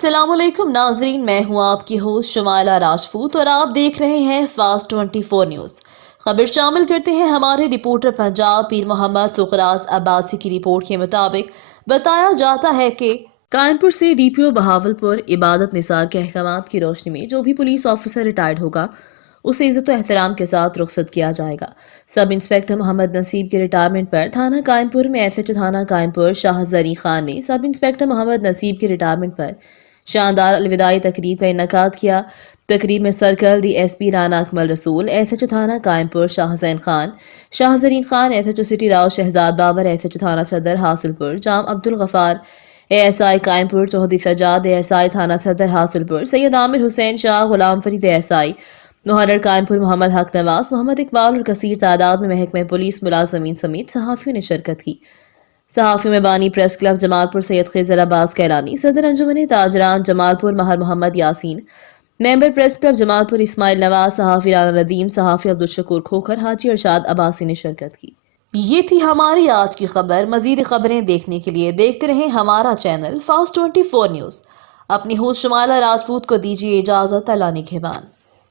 अस्सलाम वालेकुम नाजरीन, मैं हूं आपकी होस्ट शुमाइला राजपूत और आप देख रहे हैं फास्ट 24 न्यूज। खबर शामिल करते हैं हमारे रिपोर्टर पंजाब पीर मोहम्मद सुखराज अब्बासी की रिपोर्ट के मुताबिक बताया जाता है कि कानपुर से डीपीओ बहावलपुर इबादत निसार के अहकामात की रोशनी में जो भी पुलिस ऑफिसर रिटायर्ड होगा उसे इज्जत और एहतराम के साथ रुखसत किया जाएगा। सब इंस्पेक्टर मोहम्मद नसीब के रिटायरमेंट पर थाना कायमपुर में एसएचओ थाना कायमपुर शाहजरी खान ने सब इंस्पेक्टर मोहम्मद नसीब के रिटायरमेंट पर शानदार अलविदाई तकरीब का इनकाद किया। तकरीब में circle DSP Rana Akmal Rasool, SHO थाना Qaimpur Shahzain Khan, Shahzareen Khan, SHO city Rao Shahzad Babar, SHO थाना सदर हासिलपुर जाम अब्दुल गफार, एएसआई कायमपुर चौधरी सजाद, एएसआई थाना सदर हासिलपुर सैयद आमिर हुसैन शाह, गुलाम फरीद एएसआई मुहर्रर कानपुर, मोहम्मद हक नवाज, मोहम्मद इकबाल और कसीर तादाद में महकमे पुलिस मुलाजमीन समेत सहाफियों ने शिरकत की। सहाफियों में बानी प्रेस क्लब जमालपुर सैयद खिजर अब्बास कैलानी, सदर अंजुमन ताजरान Jamalpur Mehar Mohammad Yaseen, member press club Jamalpur Ismail Nawaz, सहाफी राना नदीम, सहाफी अब्दुल शकूर खोखर, हाजी अरशाद अब्बासी ने शिरकत की। ये थी हमारी आज की खबर। मजीद खबरें देखने के लिए देखते रहें हमारा चैनल फास्ट 24 न्यूज। अपनी होस्ट शुमाइला राजपूत को दीजिए इजाजत। अल्लाह निगहबान।